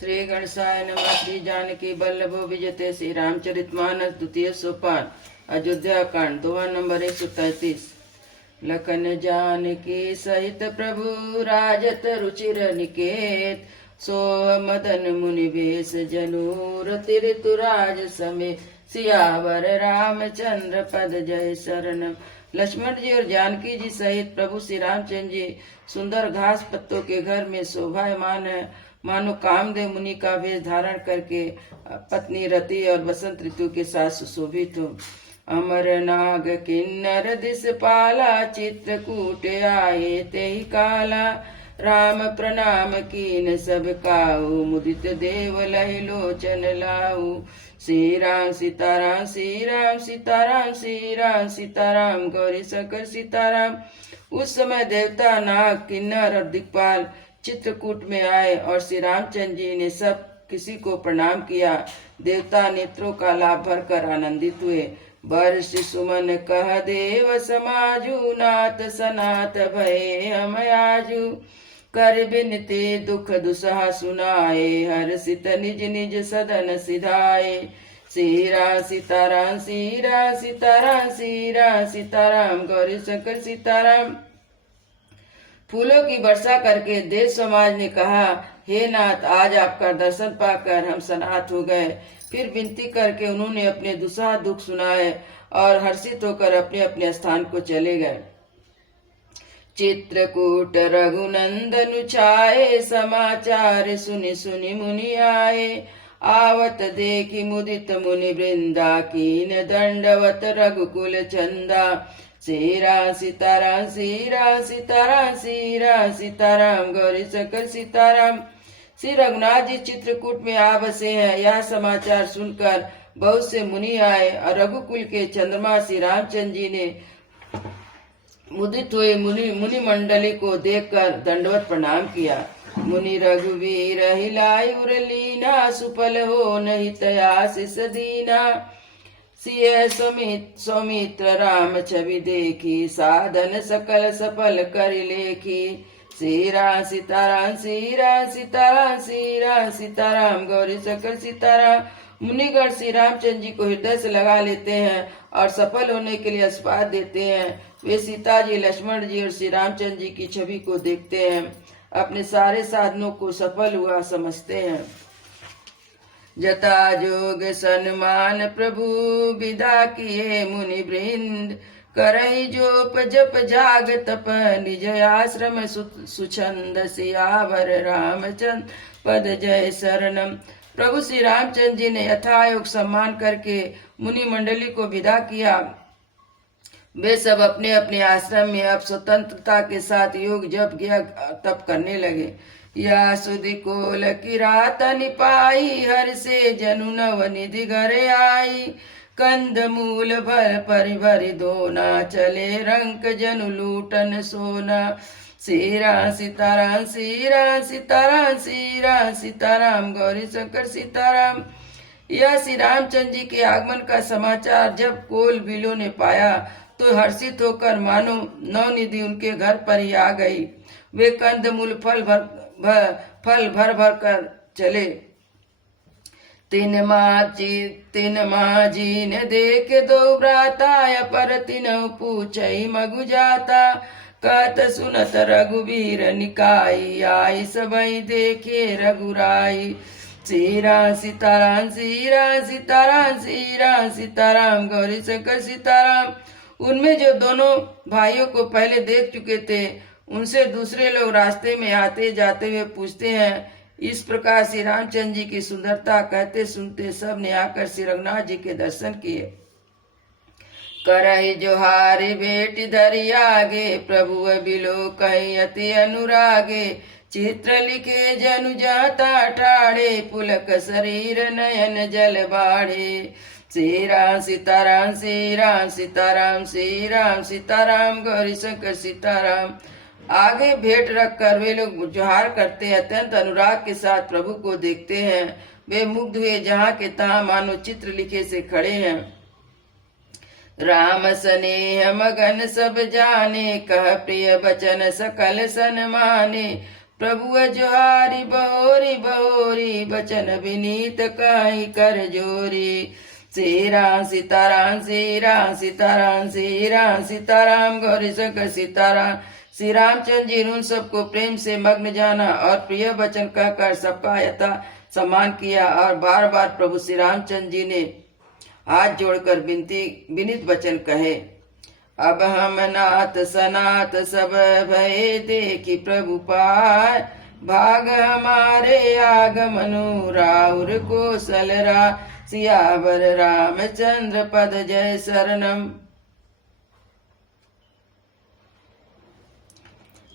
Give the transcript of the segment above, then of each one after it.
श्री गणेशाय नमः। श्री जानकी वल्लभो विजयते। श्री रामचरितमानस द्वितीय सोपान। अयोध्या कांड दोहा नंबर 133। लखन जानकी सहित प्रभु राजत रुचिर निकेत। सोह मदन मुनि बेश जनूर तिरतुराज समे। सियावर रामचंद्र पद जय शरणम। लक्ष्मण जी और जानकी जी सहित प्रभु श्री रामचंद्र जी सुंदर घास पत्तों के घर में शोभायमान है। मानो कामदेव मुनि का वेश धारण करके पत्नी रति और बसंत ऋतु के साथ सुशोभित हो। अमर नाग किन्नर दिस पाला चित्रकूट आए ते ही काला। राम प्रणाम कीन सब काऊ मुदित देव लहि लोचन लाऊ। श्री राम सीताराम श्री राम सीताराम श्री राम सीताराम गौरी शंकर सीताराम। उस समय देवता नाग किन्नर और दिक्पाल चित्रकूट में आए और श्री रामचंद्र जी ने सब किसी को प्रणाम किया। देवता नेत्रों का लाभ भरकर आनंदित हुए। वर्ष सुमन कह देव समाजू नाथ सनात भय हम आजू। कर बिनते दुख दुसहा सुनाए हर्षित निज निज सदन सिधाए। श्री राम सीताराम श्री राम सीताराम श्री राम सीताराम गौरी शंकर सीताराम। फूलों की वर्षा करके देव समाज ने कहा, हे नाथ, आज आपका दर्शन पाकर हम सनाथ हो गए। फिर विनती करके उन्होंने अपने दुसहा दुख सुनाए और हर्षित होकर अपने अपने स्थान को चले गए। चित्रकूट रघुनंदन छाए समाचार सुनि सुनि मुनि आए। आवत देखी मुदित मुनि वृंदा कीन दंडवत रघुकुल चंदा। श्री राम सीताराम श्री राम सीताराम श्री राम सीताराम गौरी शंकर सीताराम। श्री रघुनाथ जी चित्रकूट में आ बसे हैं। यह समाचार सुनकर बहुत से मुनि आए और रघुकुल के चंद्रमा श्री रामचंद्र जी ने मुदित हुए मुनि मंडली को देखकर दंडवत प्रणाम किया। मुनि रघुवीर हिलाई उरलीना सुफल हो नहीं तयासिस दीना। सिय सौमित्र राम छवि देखी साधन सकल सफल कर लेखी। श्री राम सीताराम श्री राम सीताराम श्री राम सीताराम गौरी शंकर सीताराम। मुनिगण श्री रामचंद्र जी को हृदय से लगा लेते हैं और सफल होने के लिए आशीर्वाद देते हैं। वे सीता जी, लक्ष्मण जी और श्री रामचंद्र जी की छवि को देखते हैं, अपने सारे साधनों को सफल हुआ समझते हैं। जता जोग सन्मान प्रभु विदा किए मुनि वृंद। करहि जोप जप जाग तप निज आश्रम सुछंद। सियावर रामचंद्र पद जय शरणम। प्रभु श्री रामचंद्र जी ने यथायोग सम्मान करके मुनि मंडली को विदा किया। वे सब अपने अपने आश्रम में अब स्वतंत्रता के साथ योग जप तप करने लगे। या सुधि कोल की रात निपाई हर से जनु नव निधि घर आई। कंद मूल भर परिभरि दोना चले रंक जनु लूटन सोना। श्री राम सीताराम श्री राम सीताराम श्री राम सीताराम गौरी शंकर सीताराम। यह श्री रामचंद्र जी के आगमन का समाचार जब कोल बिलों ने पाया तो हर्षित होकर मानो नवनिधि उनके घर पर ही आ गई। वे कंद मूल फल भर भर कर चले। तीन माँ जी ने देख दो भ्राता पर तीनों पूछई मगु जाता। कहत सुनत रघुवीर निकाई आई सबई देखे रघुराई। श्री राम सीताराम श्री राम सीताराम श्री राम सीताराम गौरी शंकर सीताराम। उनमें जो दोनों भाइयों को पहले देख चुके थे उनसे दूसरे लोग रास्ते में आते जाते हुए पूछते हैं। इस प्रकार श्री रामचंद्र जी की सुंदरता कहते सुनते सब ने आकर श्री रघुनाथ जी के दर्शन किए। करहि जोहारि बेटी धरि आगे प्रभु बिलो कहि अति अनुरागे। चित्र लिखे जनु जाता ठाड़े पुलक शरीर नयन जल बाढ़े। श्री राम सीताराम श्री राम सीताराम श्री राम सीताराम गौरी शंकर सीताराम। आगे भेंट रखकर वे लोग जोहार करते हैं, अत्यंत अनुराग के साथ प्रभु को देखते हैं। वे मुग्ध हुए जहाँ के तहाँ मानो चित्र लिखे से खड़े हैं। राम स्नेह मगन सब जाने कह प्रिय बचन सकल सन माने। प्रभु जोहारी बहोरी बहोरी, बचन विनीत कहीं कर जोरी। श्री राम सीताराम श्री राम सीताराम श्री राम सीताराम गौरी शंकर सीताराम। श्री रामचंद्र जी ने उन सबको प्रेम से मग्न जाना और प्रिय वचन कहकर सबका यथा सम्मान किया और बार बार प्रभु श्री रामचंद्र जी ने हाथ जोड़कर विनीत वचन कहे। अब हम नाथ सनात सब भय देखी प्रभु पाय, भाग हमारे आगमनु राउर कोसलरा, सियावर रामचंद्र पद जय शरणम।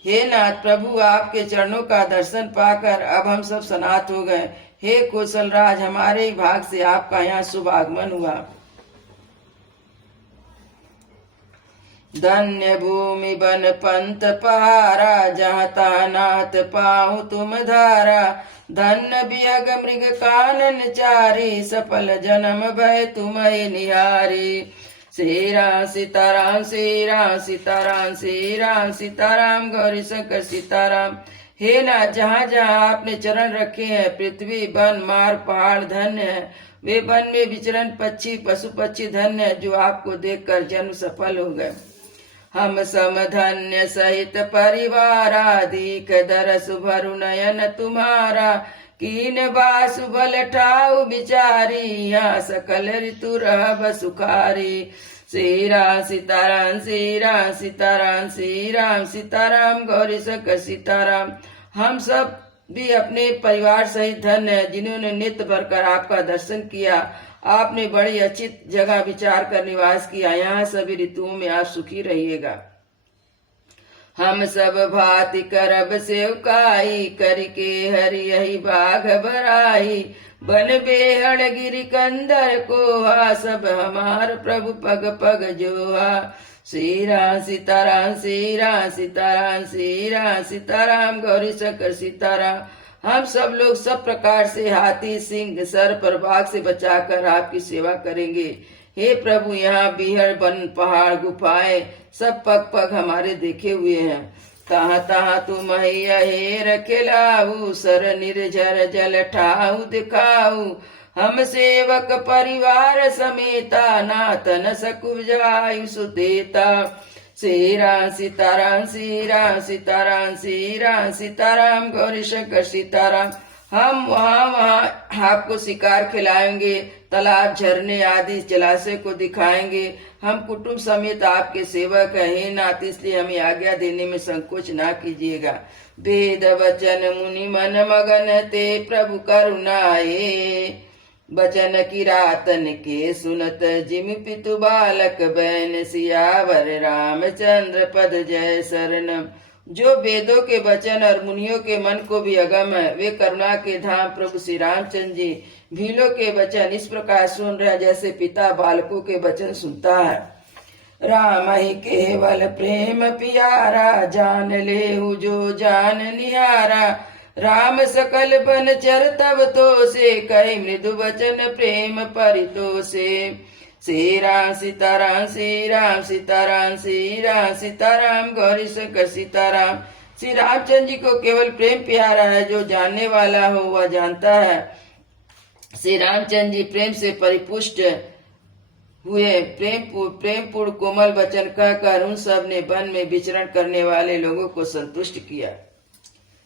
हे नाथ प्रभु, आपके चरणों का दर्शन पाकर अब हम सब सनात हो गए। हे कौशल राज, हमारे ही भाग से आपका यहाँ शुभ आगमन हुआ। धन्य भूमि बन पंत पहारा, जहाँ तानात पाऊँ तुम धारा। धन्य बियग मृग कानन चारी, सफल जन्म भय तुम्हें निहारी। श्री राम सीताराम श्री राम सीताराम श्री राम सीताराम गौरी शंकर सीताराम। हे नाथ, जहाँ जहाँ आपने चरण रखे हैं पृथ्वी वन मार्ग पहाड़ धन्य है। वे वन में विचरण पक्षी पशु पक्षी धन्य है जो आपको देखकर जन्म सफल हो गए। हम सम धन्य सहित परिवार, दीख दरस भरु नयन तुम्हारा। कीन बासु बल ठाउ बिचारी, यहाँ सकल ऋतु रहब सुखारी। श्री राम सीताराम श्री राम सीताराम श्री राम सीताराम गौरी शंकर सीताराम। हम सब भी अपने परिवार सहित धन्य है जिन्होंने नित्य भरकर आपका दर्शन किया। आपने बड़ी अच्छी जगह विचार कर निवास किया, यहाँ सभी ऋतुओं में आप सुखी रहिएगा। हम सब भांति करब सेवकाई, करके हरि यही बाघ बराई। बन बेहड़ गिरि कंदर कोहा, सब हमार प्रभु पग पग जोहा। श्री राम सीताराम श्री राम सीताराम श्री राम सीताराम गौरी शंकर सीताराम। हम सब लोग सब प्रकार से हाथी सिंह सर पर बाघ से बचाकर आपकी सेवा करेंगे। हे प्रभु, यहाँ बिहड़ वन पहाड़ गुफाएं सब पग पग हमारे देखे हुए हैं। तहाँ तहाँ तुम हेर खिलाऊ, सर निर्झर जल ठाऊ दिखाऊ। हम सेवक परिवार समेता, नाथ न सकु जायु सुदेता। श्री राम सीताराम श्री राम सीताराम श्री राम सीताराम गौरी शंकर सीताराम। हम वहाँ आपको शिकार खिलाएंगे, तालाब झरने आदि जलाशय को दिखाएंगे। हम कुटुंब समेत आपके सेवक हैं नाथ, इसलिए हमें आज्ञा देने में संकोच ना कीजिएगा। वेद वचन मुनि मन मगन ते, प्रभु करुणाए बचन किरातन के सुनत। जिम पितु बालक बैन, सियावर रामचंद्र पद जय शरणम। जो वेदों के वचन और मुनियों के मन को भी अगम है, वे करुणा के धाम प्रभु श्री रामचंद्र जी भीलों के वचन इस प्रकार सुन रहे जैसे पिता बालकों के वचन सुनता है। राम ही केवल प्रेम प्यारा, जान लेहु जो जान निहारा। राम सकल बन चर तब तो से, कई मृदु वचन प्रेम परितो से। श्री राम सीताराम श्री राम सीताराम श्री राम सीताराम गौरी शंकर सीताराम। श्री रामचंद्र जी को केवल प्रेम प्यारा है, जो जानने वाला हो वह जानता है। श्री रामचंद्र जी प्रेम से परिपुष्ट हुए, प्रेम पूर्ण कोमल वचन कहकर उन सब ने वन में विचरण करने वाले लोगों को संतुष्ट किया।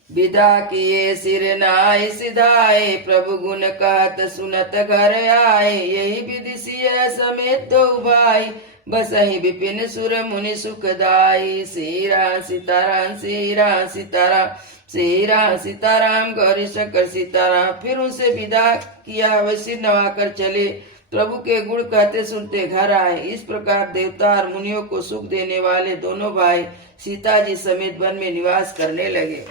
विदा किए सिर नाय सिधाए, प्रभु गुण कहत सुनत घर आए। यही विधि सिय समेत तो भाई, बस ही विपिन सुर मुनि सुखदाई। श्री राम सीताराम श्री राम सीताराम श्री राम सीताराम गौरी शंकर सीताराम। फिर उनसे विदा किया, वे सिर नवाकर चले, प्रभु के गुण कहते सुनते घर आए। इस प्रकार देवता और मुनियों को सुख देने वाले दोनों भाई सीता जी समेत वन में निवास करने लगे।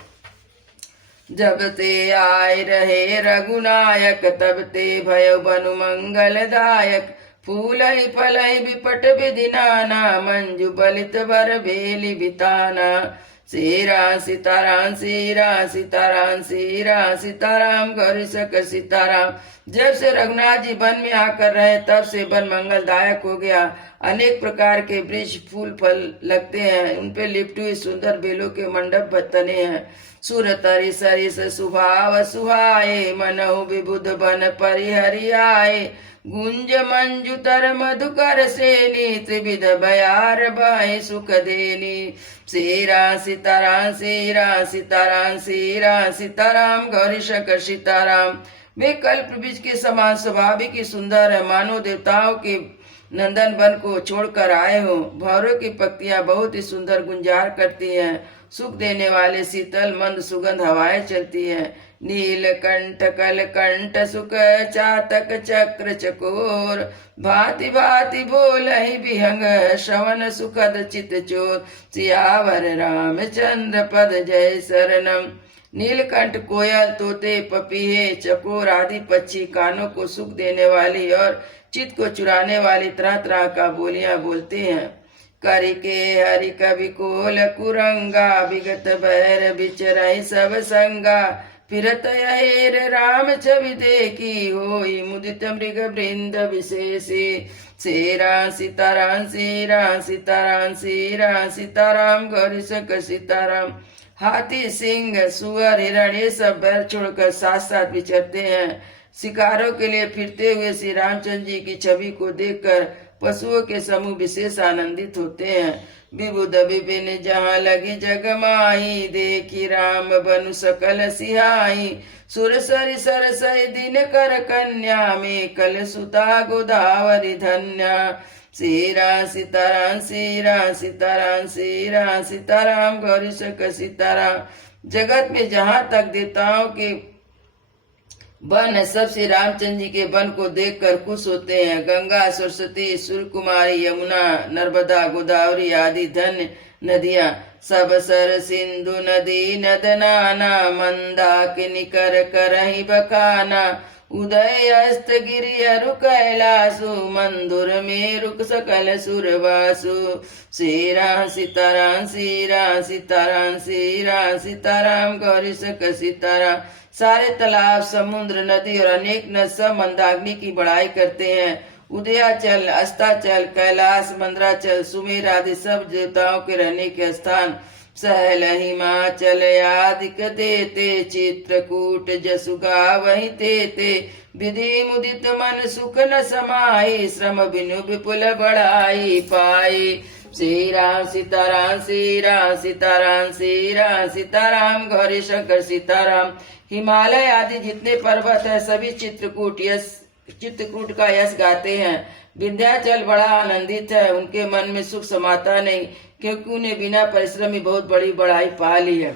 जब ते आए रहे रघुनायक, तब ते भय बनु मंगलदायक। फूलई फलई विपट विधि नाना, मंजू बलित बर बेली बिताना। श्री राम सीताराम श्री राम सीताराम श्री राम सीताराम गौरी शंकर सीताराम। जब से रघुनाथ जी वन में आकर रहे तब से वन मंगलदायक हो गया। अनेक प्रकार के वृक्ष फूल फल लगते हैं, उन पे लिपटी हुई सुंदर बेलों के मंडप तने हैं। सुर तरि सरिस सुभाव सुहाए, मनहु विबुध बन परिहरियाए। गुंज मंजुतर मधुकर सेनी, त्रिविध बयार बहे सुख देनी। सीरा सीताराम सीरा सीताराम सीरा सीताराम गौरी शंकर सीताराम। वे कल्प वृक्ष के समान स्वाभाविक ही सुंदर है, मानो देवताओं के नंदन वन को छोड़कर आए हो। भौरों की पत्तियां बहुत ही सुंदर गुंजार करती हैं, सुख देने वाले शीतल मंद सुगंध हवाएं चलती हैं। नीलकंठ कलकंठ सुख चातक चक्र चकोर, भांति भांति बोलहि विहंग श्रवण सुखद चित चोर। सियावर रामचंद्र पद जय शरणम। नीलकंठ कोयल तोते पपीहे चकोर आदि पक्षी कानों को सुख देने वाली और चित्त को चुराने वाली तरह तरह का बोलियां बोलते हैं। करिके हरि कवि कोल कुरंगा, विगत बैर बिचरहि सब संगा। फिरत अहेर राम छवि देखी, होई मुदित मृग वृंद विशेषी। सीरा सीताराम सीरा सीताराम सीरा सीताराम गौरी शंकर सीताराम। हाथी सिंह सुअर हिरण ये सब बैल छोड़कर साथ साथ विचरते हैं। शिकारों के लिए फिरते हुए श्री रामचंद्र जी की छवि को देखकर पशुओं के समूह विशेष आनंदित होते हैं। विबुध विपिन जहाँ लगी जगमाही, देखी राम बनु सकल सिहाई। सुर सरि सरसई दिन कर कन्या, में कल सुता गोदावरी धन्या। सीरा सीताराम सीरा सीताराम सीरा सीताराम गौरी शंकर सीताराम। जगत में जहाँ तक देवताओं के वन है, सब श्री रामचंद्र जी के वन को देखकर खुश होते हैं। गंगा सरस्वती सूर्यकुमारी यमुना नर्मदा गोदावरी आदि धन्य नदियां, सब सर सिंधु नदी नद नाना। मंदाकिनी कर करहि बखाना, उदय अस्त गिरि अरु कैलासु। मंदुर में रुक सकल सुरवासु। सीरा सीताराम सीरा सीताराम सीरा सीताराम गौरी शंकर सीताराम। सारे तालाब समुद्र नदी और अनेक नद सब मंदाग्नि की बड़ाई करते हैं। उदयाचल अस्ताचल कैलाश मंदराचल सुमेर आदि सब देवताओं के रहने के स्थान। सहल हिमाचल आदिक देते, चित्रकूट जसुगा वही तेते। विधि मुदित मन सुख न समाई, श्रम बिनु विपुल बढ़ाई पाई। श्री राम सीताराम सीरा सीताराम सीरा सीताराम गौरी शंकर सीताराम। हिमालय आदि जितने पर्वत है सभी चित्रकूट का यश गाते हैं। विंध्याचल बड़ा आनंदित है, उनके मन में सुख समाता नहीं, क्योंकि उन्हें बिना परिश्रम ही बहुत बड़ी बढ़ाई पा ली है।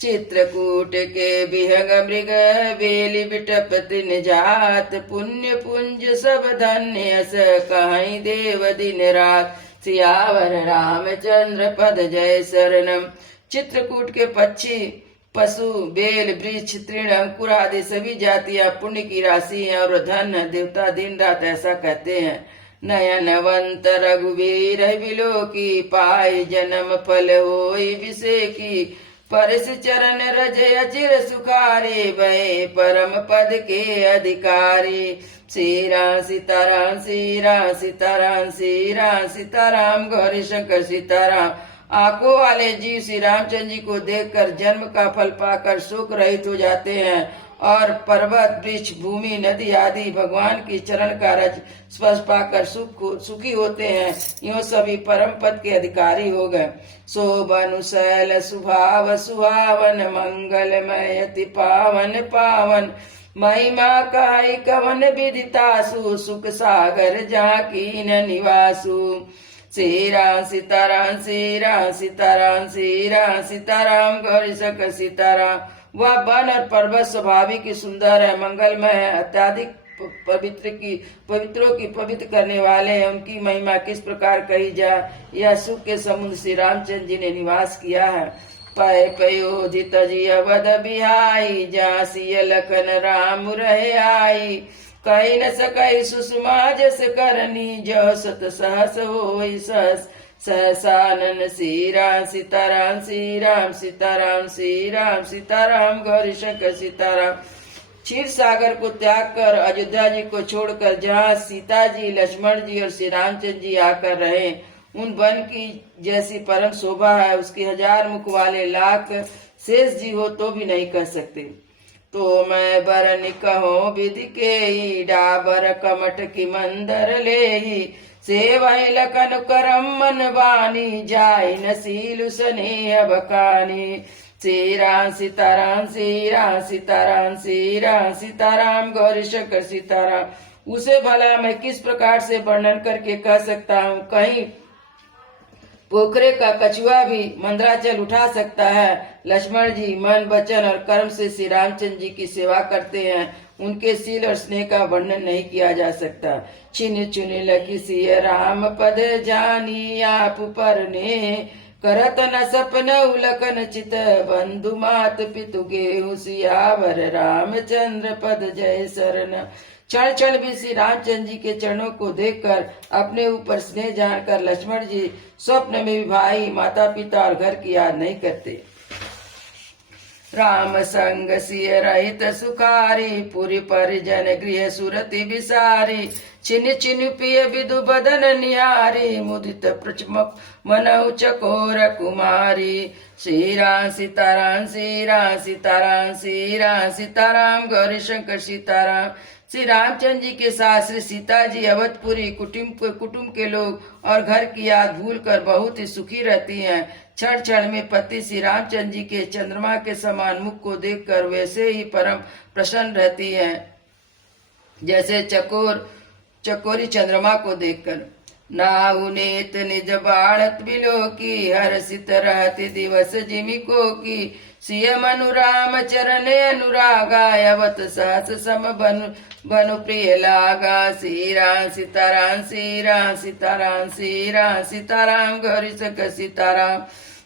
चित्रकूट के विहंग मृग बेली बिटप तिन जात, पुण्य पुंज सब धन्य यस कहीं देव दिन रात। सियावर रामचंद्र पद जय शरणम। चित्रकूट के पक्षी पशु बेल वृक्ष तृण अंकुर आदि सभी जातियां पुण्य की राशि हैं और धन देवता दिन रात ऐसा कहते हैं। नयनवंत रघुवीर बिलो की, पाई जन्म फल होई विषेकी। परस चरण रज अचिर सुखारे, भय परम पद के अधिकारी। सीरा सीताराम सीरा सीताराम सीरा सीताराम गौरी शंकर सीताराम। आंखों वाले जीव श्री रामचंद्र जी को देखकर जन्म का फल पाकर शोक रहित हो जाते हैं और पर्वत वृक्ष भूमि नदी आदि भगवान की चरण का रज स्पर्श पाकर सुखी होते हैं। यूँ सभी परम पद के अधिकारी हो गए। शोभन शैल सुभाव सुहावन, मंगलमय अति पावन पावन। महिमा काई कवन विदितासु, सुख सागर जहाँ कीन निवासु। सीरा सीताराम सीरा सीताराम सीरा सीताराम गौरी शंकर सीताराम। वह वन और पर्वत स्वाभाविक ही सुंदर है, मंगलमय है, अत्याधिक पवित्रों की पवित्र करने वाले हैं। उनकी महिमा किस प्रकार कही जाए, यह सुख के समुद्र श्री रामचंद्र जी ने निवास किया है। पय पयोधित जी अवध बिहाई, जहाँ सिय लखन राम रहे आई। कही न सकई सुषमा जस करनी, जो सत सहस होई सहस सहसानन। सीराम सीताराम सीराम सीताराम सीराम सीताराम गौरी शंकर सीताराम। क्षीर सागर को त्याग कर अयोध्या जी को छोड़कर जहाँ सीता जी लक्ष्मण जी और श्री रामचंद्र जी आकर रहे, उन वन की जैसी परम शोभा है। उसके 1000 मुख वाले लाख शेष जी हो तो भी नहीं कह सकते। तो मैं बरन कहो विधि के डाबर कमट की मंदर ले सेवई लखन करम मन बानी जाय नसील स्नेह बकानी। श्री राम सीताराम श्री राम सीताराम श्री राम सीताराम गौरी शंकर सीताराम। उसे भला मैं किस प्रकार से वर्णन करके कह सकता हूँ। कहीं पोखरे का कछुआ भी मंदराचल उठा सकता है। लक्ष्मण जी मन वचन और कर्म से श्री रामचंद्र जी की सेवा करते हैं। उनके शील और स्नेह का वर्णन नहीं किया जा सकता। छिन चुन लखी सिय राम पद जानी आप पर ने करत न सपन उलकन चित बंधु मात पितु गेहु सियावर रामचंद्र पद जय शरण। क्षण क्षण भी श्री रामचंद्र जी के चरणों को देखकर अपने ऊपर स्नेह जानकर लक्ष्मण जी स्वप्न में भी भाई माता पिता और घर की याद नहीं करते। राम संग सिय रहित सुखारी पुरी परिजन गृह सुरति विसारी। छिन छिन पिय विदु बदन निहारी मुदित प्रचमक मनौ चकोर कुमारी। श्री राम सीताराम श्री राम सीताराम श्री राम सीताराम गौरी शंकर सीताराम। श्री रामचंद्र जी के साथ श्री सीता जी अवधपुरी कुटुंब के लोग और घर की याद भूलकर बहुत ही सुखी रहती हैं। क्षण क्षण में पति श्री रामचंद्र जी के चंद्रमा के समान मुख को देखकर वैसे ही परम प्रसन्न रहती हैं जैसे चकोरी चंद्रमा को देखकर। नाहु नेत निज बाणत बिलो की हर्षित रहती दिवस जिमिको की। सिय मनु राम चरण अनुरागा अवत सहस सम बनु प्रिय लागा। श्री राम सीताराम श्री राम सीताराम श्री राम सीताराम गौरी शंकर सीताराम।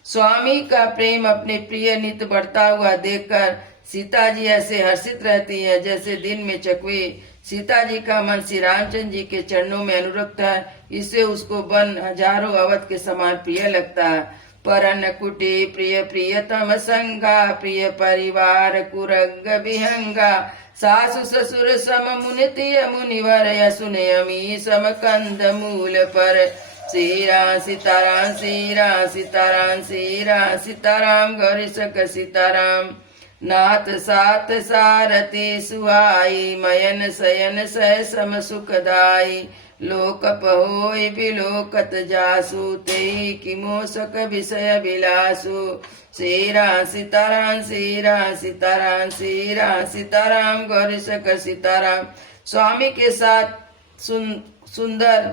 स्वामी का प्रेम अपने प्रिय नित बढ़ता हुआ देखकर सीता जी ऐसे हर्षित रहती है जैसे दिन में चकवी। सीता जी का मन श्री रामचंद्र जी के चरणों में अनुरक्त है, इससे उसको वन हजारों अवध के समान प्रिय लगता है। परन कुटी प्रिय प्रियतम संगा प्रिय परिवार कुरंग विहंगा। सासु ससुर सम मुनितिय मुनिवर यसुने अमी सम कंद मूल पर। श्री राम सीताराम श्री राम सीताराम श्री राम सीताराम गौरी शंकर सीताराम। नाथ सात सारथी सुहाई मयन शयन सह सम सुखदाई। लोक पहोय बिलोकत जासु तेहि किमोसक विषय विलासु। श्री राम सीताराम श्री राम सीताराम श्री राम सीताराम गौरी शंकर सीताराम। स्वामी के साथ सुंदर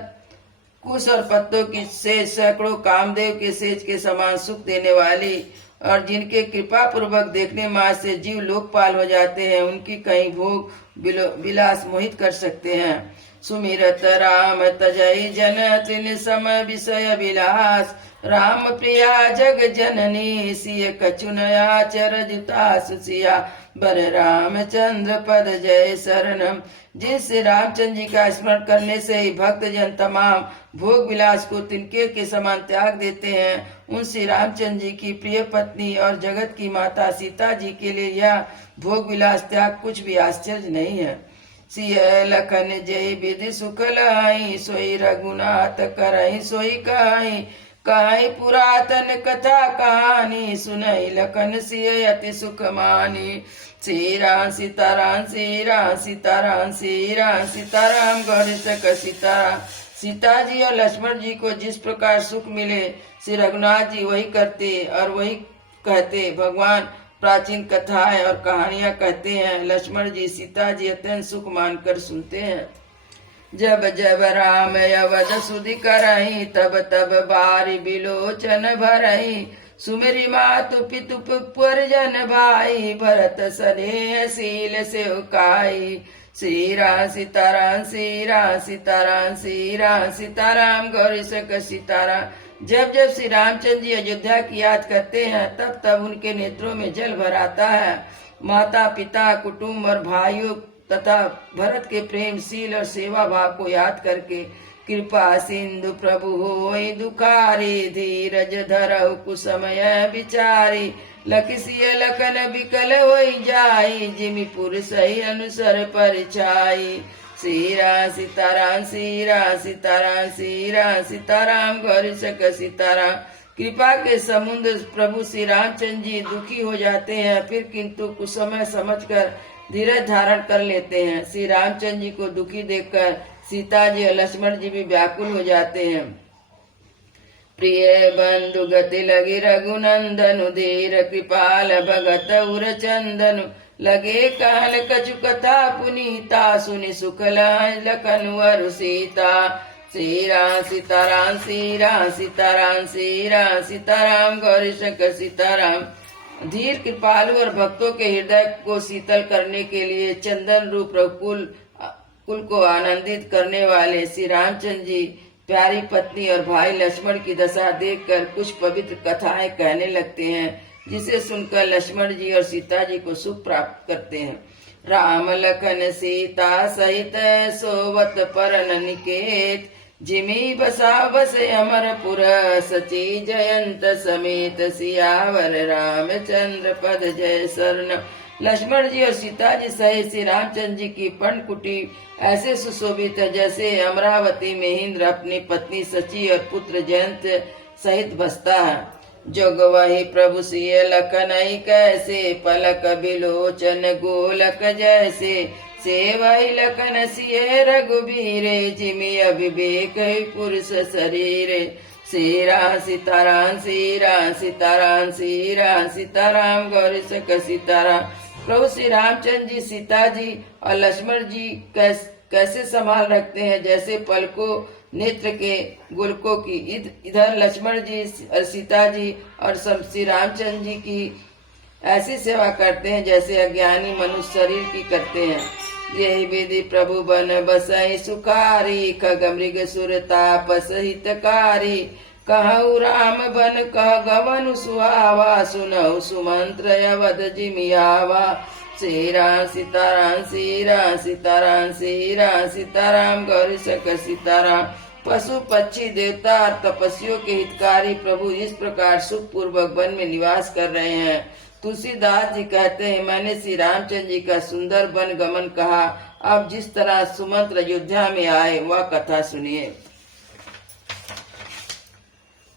कुश और पत्तों की सेज सैकड़ों कामदेव के सेज के समान सुख देने वाली और जिनके कृपा पूर्वक देखने मात्र से जीव लोकपाल हो जाते हैं, उनकी कहीं भोग विलास मोहित कर सकते हैं। सुमिरत राम तजय जन त्रिन सम विषय विलास। राम प्रिया जग जननी सिय कचुनया चर जुता सुसिया बर रामचंद्र पद जय शरणम। जिससे रामचंद्र जी का स्मरण करने से ही भक्त जन तमाम भोग विलास को तिनके के समान त्याग देते हैं। उन श्री रामचंद्र जी की प्रिय पत्नी और जगत की माता सीता जी के लिए यह भोग विलास त्याग कुछ भी आश्चर्य नहीं है। सिय लखन जय विधि सुख लाई सोई रघुनाथ करहि सोई कहाई। कहाई पुरातन कथा कहानी सुनई लखन सिय अति सुख मानी। श्री राम सीताराम श्री राम सीताराम श्री राम सीताराम गौरी शंकर सीताराम। सीता जी और लक्ष्मण जी को जिस प्रकार सुख मिले श्री रघुनाथ जी वही करते और वही कहते। भगवान प्राचीन कथाएं और कहानियां कहते हैं, लक्ष्मण जी सीता जी अत्यंत सुख मानकर सुनते हैं। जब जब राम अवध सुधि करही तब तब बारी बिलोचन भरही। सुमेरी मातु पितु परिजन भाई भरत सनेह शील सेवकाई। श्री राम सीताराम श्री राम सीताराम श्री राम सीताराम गौरी शंकर सीताराम। जब जब श्री रामचंद्र जी अयोध्या की याद करते हैं तब तब उनके नेत्रों में जल भर आता है। माता पिता कुटुंब और भाइयों तथा भरत के प्रेम शील और सेवा भाव को याद करके कृपा सिंधु प्रभु होई दुखारी। धीरज धरहु कुसमय विचारी लखिसिय लखन बिकल होई जाई, जिमि पुरुष ही अनुसर परिछाई। सीरा सीताराम सीरा सीताराम सीरा सीताराम गौरी सक सीताराम। कृपा के समुद्र प्रभु श्री रामचंद्र जी दुखी हो जाते हैं, फिर किंतु कुछ समय समझकर धीरज धारण कर लेते हैं। श्री रामचंद्र जी को दुखी देखकर सीता जी और लक्ष्मण जी भी व्याकुल हो जाते हैं। प्रिय बंधु गति लगी रघुनंदनु, धीर कृपाल भगत उर चंदनु। लगे कहन कछु कथा पुनीता, सुनि सुख लखन वर सीता। सीरा सीताराम सीरा सीताराम सीरा सीताराम गौरी शंकर सीताराम। धीर कृपालु और भक्तों के हृदय को शीतल करने के लिए चंदन रूप कुल को आनंदित करने वाले श्री रामचंद्र जी प्यारी पत्नी और भाई लक्ष्मण की दशा देखकर कुछ पवित्र कथाएं कहने लगते हैं, जिसे सुनकर लक्ष्मण जी और सीता जी को सुख प्राप्त करते हैं। राम लखन सीता सहित सोवत परन निकेत, जिमि बसा बसे अमरपुर, सची जयंत समेत सियावर रामचंद्र पद जय शरण। लक्ष्मण जी और सीता जी सहित श्री रामचंद्र जी की पर्णकुटी ऐसे सुशोभित है जैसे अमरावती में इंद्र अपनी पत्नी सची और पुत्र जयंत सहित बसता है। जोग वही प्रभु सिय लखन कैसे, पलक बिलोचन गोलक जैसे। से वही लखन सिय रघुबीरे, जिमि अविवेक पुरुष शरीरे। सीरा सीताराम सीरा सीताराम सीरा सीताराम गौरी सक सीताराम। प्रभु श्री रामचंद्र जी सीता जी और लक्ष्मण जी कैसे संभाल रखते हैं, जैसे पलकों नेत्र के गोलकों की। इधर लक्ष्मण जी और सीता जी और श्री रामचंद्र जी की ऐसी सेवा करते हैं जैसे अज्ञानी मनुष्य शरीर की करते हैं। यही विधि प्रभु बन बसई सुखारी, खग मृग सुर तापस हितकारी। कहु राम बन कह गवन सुहावा, सुनहु सुमंत्र अवध जिमि आवा। सीरा सीताराम सीरा सीताराम सीरा सीताराम गौरी शंकर सीताराम। पशु पक्षी देवता और तपस्वियों के हितकारी प्रभु इस प्रकार सुख पूर्वक वन में निवास कर रहे हैं। तुलसीदास जी कहते हैं, मैंने श्री रामचंद्र जी का सुंदर वन गमन कहा। अब जिस तरह सुमंत्र अयोध्या में आए वह कथा सुनिए।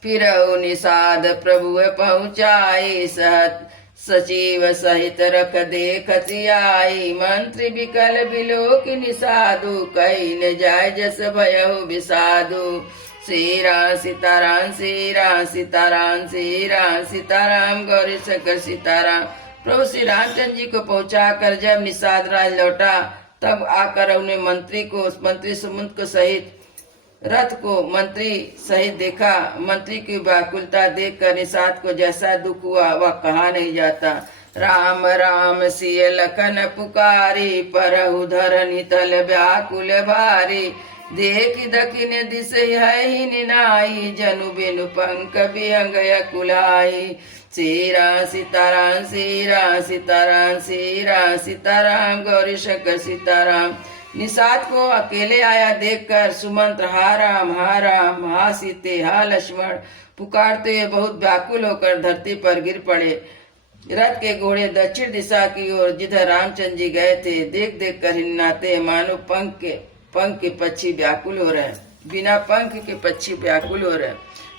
फिर निषाद प्रभु पहुँचाई, सचिव सहित रख देखति आई। मंत्री विकल बिलोक निषादु, कही न जाय जस भयहु विषादु। सीरा सीताराम सीरा सीताराम सीरा सीताराम गौरी शंकर सीताराम। प्रभु श्री रामचंद्र जी को पहुंचाकर जब निषाद राज लौटा, तब आकर उन्हें मंत्री सुमंत को सहित रथ को मंत्री सहित देखा। मंत्री की व्याकुलता देखकर निषाद को जैसा दुख हुआ वह कहा नहीं जाता। राम राम सिय लखन पुकारी, परहु धरनी तल व्याकुल भारी। देख दखिन दिस है ही निनाई, जनु बिनु पंख बिहंग कुलाई। सीरा सीताराम सीरा सीताराम सीरा सीताराम गौरी शंकर सीताराम। निषाद को अकेले आया देखकर सुमंत्र हा राम हा सीते हा लक्ष्मण पुकारते हुए बहुत व्याकुल होकर धरती पर गिर पड़े। रथ के घोड़े दक्षिण दिशा की ओर जिधर रामचंद्र जी गए थे देख देख कर हिन्नाते, मानो पंख के पक्षी व्याकुल हो रहे, बिना पंख के पक्षी व्याकुल हो रहे।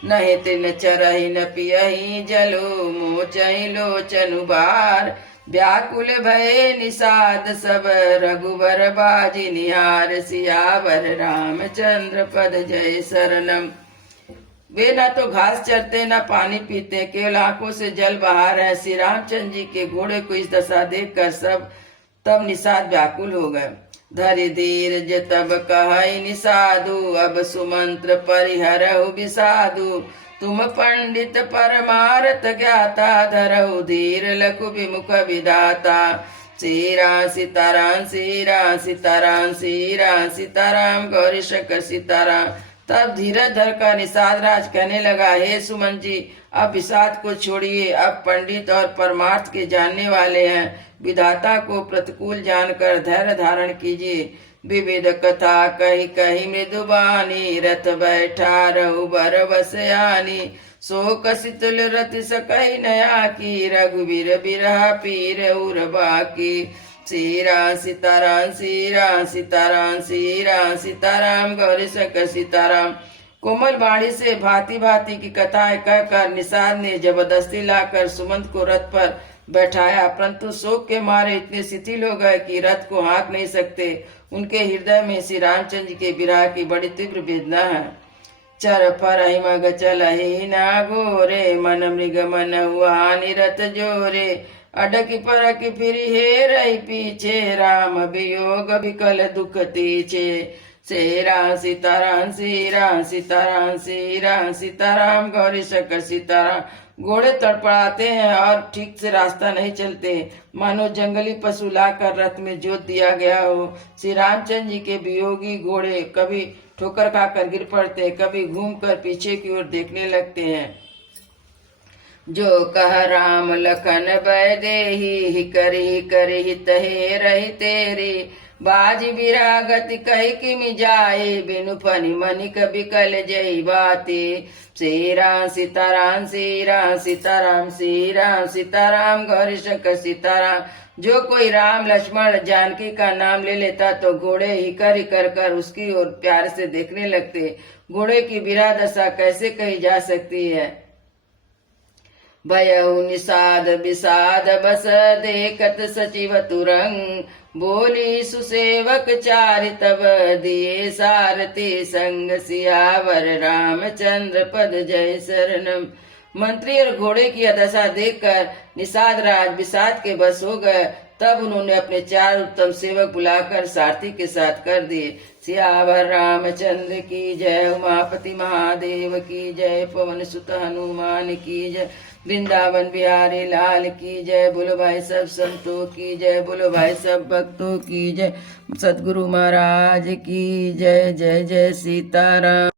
न हेते न चरही न पियही जलो, मोचही लोचनु बार। व्याकुल भये निषाद सब, रघुबर बाजी निहार। सियावर रामचंद्र पद जय शरणम। वे न तो घास चरते न पानी पीते, केवल आंखों से जल बहा रहे। श्री रामचंद्र जी के घोड़े को इस दशा देखकर सब तब निषाद व्याकुल हो गए। धरि धीरज तब कहई निषादु, अब सुमंत्र परिहरहु विषादु। तुम पंडित परमारथ ज्ञाता, धरहु धीर लघु विमुख विधाता। सीरा सीताराम सीरा सीताराम सीरा सीताराम गौरी शंकर सीताराम। तब धीरज धर का निषाद राज कहने लगा, हे सुमन जी, अब विषाद को छोड़िए। अब पंडित और परमार्थ के जानने वाले हैं, विधाता को प्रतिकूल जानकर धैर्य धारण कीजिए। विविध कथा कही कही मृदुबानी, रथ बैठा रहु बर बसयानी। सो कसितुल रति सकई नया की रघुवीर बिरहा पीर उर बाकी। श्री राम सीताराम श्री राम सीताराम श्री राम सीताराम गौरी शंकर सीताराम। कोमल बाणी से भांति भांति की कथाएं कहकर निषाद ने जबरदस्ती लाकर सुमंत को रथ पर बैठाया, परंतु शोक के मारे इतने शिथिल हो गए कि रथ को हाँक नहीं सकते। उनके हृदय में श्री रामचंद्र जी के विरह की बड़ी तीव्र वेदना है। चर पर मग चल ही ना गोरे, मन मृग मन हुआ निरत जोरे। अडकी परकी फिर हे रही पीछे, राम वियोग विकल दुख तीछे। श्री राम सीताराम श्री राम सीताराम श्री राम सीताराम गौरी शंकर सीताराम। घोड़े तड़पड़ाते हैं और ठीक से रास्ता नहीं चलते, मानो जंगली पशु लाकर रथ में जोत दिया गया हो। श्री रामचंद्र जी के वियोगी घोड़े कभी ठोकर खाकर गिर पड़ते, कभी घूमकर पीछे की ओर देखने लगते हैं। जो कह राम लखन बैदेही, करही करही तहे रही तेरी। बाजी विरागति कही किमि जाए, बिनु फनि मनिक बिकल जय बाती। श्री राम सीताराम श्री राम सीताराम श्री राम सीताराम गौरी शंकर सीताराम। जो कोई राम लक्ष्मण जानकी का नाम ले लेता तो घोड़े हिकर हिकर कर उसकी ओर प्यार से देखने लगते। घोड़े की विरह दशा कैसे कही जा सकती है। भयउ निषाद विषाद बस देखत सचिव तुरंग। बोली सुसेवक चारि तब दिए सारथी संग। सियावर रामचंद्र पद जय शरणम। मंत्री और घोड़े की दशा देखकर निषाद राज विषाद के बस हो गए। तब उन्होंने अपने 4 उत्तम सेवक बुलाकर सारथी के साथ कर दिए। सियावर रामचंद्र की जय, उमापति महादेव की जय, पवन सुत हनुमान की जय, वृंदावन बिहारी लाल की जय। बोलो भाई सब संतों की जय, बोलो भाई सब भक्तों की जय। सतगुरु महाराज की जय। जय जय सीताराम।